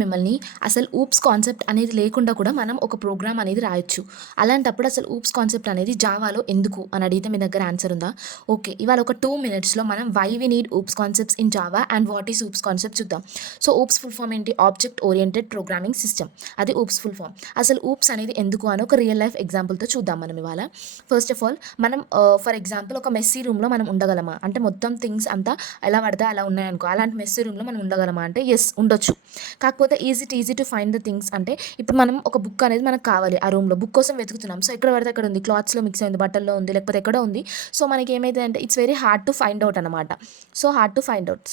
మిమ్మల్ని అసలు oops concept అనేది లేకుండా కూడా మనం ఒక ప్రోగ్రామ్ అనేది రాయొచ్చు. అలాంటప్పుడు అసలు ఊప్స్ కాన్సెప్ట్ అనేది జావాలో ఎందుకు అని అడిగితే మీ దగ్గర ఆన్సర్ ఉందా? ఓకే. ఇవాళ ఒక 2 మినిట్స్‌లో మనం why we need OOPs concepts in Java and what is OOPs concept చూద్దాం. సో ఊప్స్ ఫుల్ ఫామ్ ఏంటి? Object oriented programming system. అది ఊప్స్ ఫుల్ ఫామ్. అసలు ఊప్స్ అనేది ఎందుకు అని ఒక రియల్ లైఫ్ ఎగ్జాంపుల్‌తో చూద్దాం మనం ఇవాళ. ఫస్ట్ ఆఫ్ ఆల్ మనం ఫర్ ఎగ్జాంపుల్ ఒక మెస్సీ రూమ్‌లో మనం ఉండగలమా? అంటే మొత్తం థింగ్స్ అంతా ఎలా పడితే అలా ఉన్నాయనుకో. అలాంటి మెస్సీ రూమ్‌లో మనం ఉండగలమా అంటే యెస్ ఉండొచ్చు. కాకపోతే easy to find the things అంటే ఇప్పుడు మనం ఒక బుక్ అనేది మనకు కావాలి ఆ రూమ్లో బుక్ కోసం వెతుకుతున్నాం. సో ఎక్కడ పడితే అక్కడ ఉంది, క్లాత్స్లో మిక్స్ అయింది, బట్టల్లో ఉంది, లేకపోతే ఎక్కడో ఉంది. సో మనకి ఏమైతే అంటే it's very hard to find out అనమాట.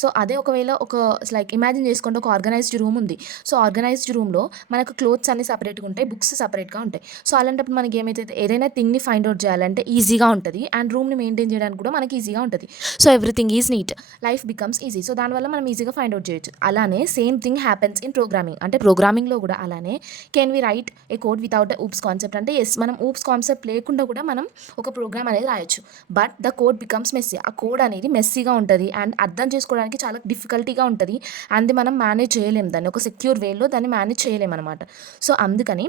సో అదే ఒకవేళ ఒక లైక్ ఇమాజిన్ చేసుకోండి, ఒక ఆర్గనైజ్డ్ రూమ్ ఉంది. సో ఆర్గనైజ్డ్ రూమ్లో మనకు క్లోత్స్ అన్ని సపరేట్గా ఉంటాయి, బుక్స్ సపరేట్గా ఉంటాయి. సో అలాంటప్పుడు మనకి ఏమైతే ఏదైనా థింగ్ని ఫైండ్ అవుట్ చేయాలంటే ఈజీగా ఉంటుంది అండ్ రూమ్ని మెయింటైన్ చేయడానికి కూడా మనకి ఈజీగా ఉంటుంది. So everything is neat, life becomes easy. So దానివల్ల మనం ఈజీగా ఫైండ్ అవుట్ చేయొచ్చు. అలానే same thing happens in programming. అంటే ప్రోగ్రామింగ్లో కూడా అలానే can we write a code without OOPs concept అంటే ఎస్ మనం ఊప్స్ కాన్సెప్ట్ లేకుండా కూడా మనం ఒక ప్రోగ్రామ్ అనేది రాయొచ్చు. But the code becomes messy. ఆ కోడ్ అనేది మెస్సీగా ఉంటుంది అండ్ అర్థం చేసుకోవడానికి చాలా డిఫికల్టీగా ఉంటుంది. అండ్ మనం మేనేజ్ చేయలేము, దాన్ని ఒక సెక్యూర్ వేలో దాన్ని మేనేజ్ చేయలేము అనమాట. సో అందుకని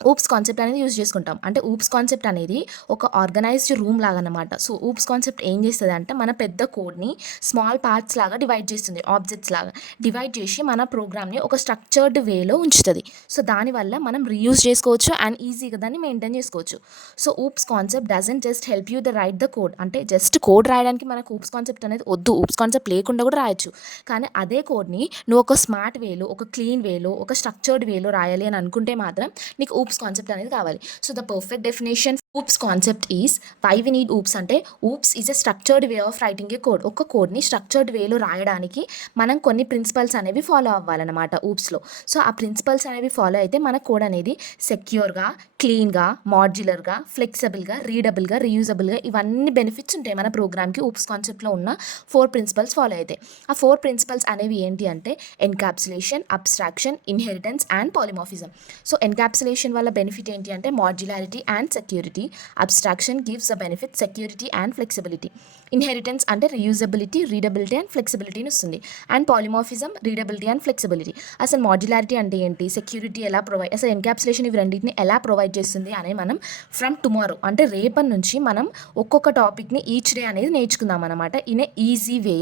ఊప్స్ కాన్సెప్ట్ అనేది యూజ్ చేసుకుంటాం. అంటే ఊప్స్ కాన్సెప్ట్ అనేది ఒక ఆర్గనైజ్డ్ రూమ్ లాగా అనమాట. సో ఊప్స్ కాన్సెప్ట్ ఏం చేస్తుంది అంటే మన పెద్ద కోడ్ని స్మాల్ పార్ట్స్ లాగా డివైడ్ చేస్తుంది, ఆబ్జెక్ట్స్ లాగా డివైడ్ చేసి మన ప్రోగ్రామ్ని ఒక స్ట్రక్చర్డ్ వేలో ఉంచుతుంది. సో దానివల్ల మనం రీయూజ్ చేసుకోవచ్చు అండ్ ఈజీగా దాన్ని మెయింటైన్ చేసుకోవచ్చు. So oops concept doesn't just help you the right the code. అంటే జస్ట్ కోడ్ రాయడానికి మనకు ఊప్స్ కాన్సెప్ట్ అనేది వద్దు, ఊప్స్ కాన్సెప్ట్ లేకుండా కూడా రాయొచ్చు. కానీ అదే కోడ్ని నువ్వు ఒక స్మార్ట్ వేలో, ఒక క్లీన్ వేలో, ఒక స్ట్రక్చర్డ్ వేలో రాయాలి అని అనుకుంటే మాత్రం నీకు ఊప్స్ కాన్సెప్ట్ అనేది కావాలి. So the perfect definition OOPS concept is why we need OOPS అంటే OOPS is a structured way of writing a code. ఒక కోడ్ని స్ట్రక్చర్డ్ వేలో రాయడానికి మనం కొన్ని ప్రిన్సిపల్స్ అనేవి ఫాలో అవ్వాలన్నమాట ఊప్స్లో. సో ఆ ప్రిన్సిపల్స్ అనేవి ఫాలో అయితే మన కోడ్ అనేది సెక్యూర్గా, క్లీన్గా, మాడ్యులర్గా, ఫ్లెక్సిబుల్గా, రీడబుల్గా, రీయూజబుల్గా ఇవన్నీ బెనిఫిట్స్ ఉంటాయి మన ప్రోగ్రామ్కి ఊప్స్ కాన్సెప్ట్లో ఉన్న 4 ప్రిన్సిపల్స్ ఫాలో అయితే. ఆ 4 ప్రిన్సిపల్స్ అనేవి ఏంటి అంటే encapsulation, abstraction, inheritance and polymorphism. So encapsulation వల్ల బెనిఫిట్ ఏంటి అంటే modularity and security. Abstraction gives the benefit security and flexibility. Inheritance అంటే రీయూజబిలిటీ, రీడబిలిటీ అండ్ ఫ్లెక్సిబిలిటీని ఇస్తుంది. And polymorphism readability and flexibility. అసలు మాడ్యులారిటీ అంటే ఏంటి, సెక్యూరిటీ ఎలా ప్రొవైడ్, అసలు ఎన్కాప్సులేషన్ ఇవి రెండింటిని ఎలా ప్రొవైడ్ చేస్తుంది అని మనం ఫ్రమ్ టుమారో అంటే రేపటి నుంచి మనం ఒక్కొక్క టాపిక్ని ఈచ్ డే అనేది నేర్చుకుందాం అనమాట ఇన్ ఏ ఈజీ వే.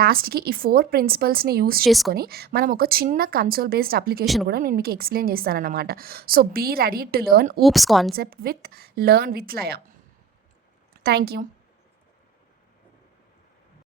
లాస్ట్కి ఈ 4 ప్రిన్సిపల్స్ని యూస్ చేసుకొని మనం ఒక చిన్న కన్సోల్ బేస్డ్ అప్లికేషన్ కూడా నేను మీకు ఎక్స్ప్లెయిన్ చేస్తానన్నమాట. So be ready to learn OOPS concept with Learn with Laya. Thank you.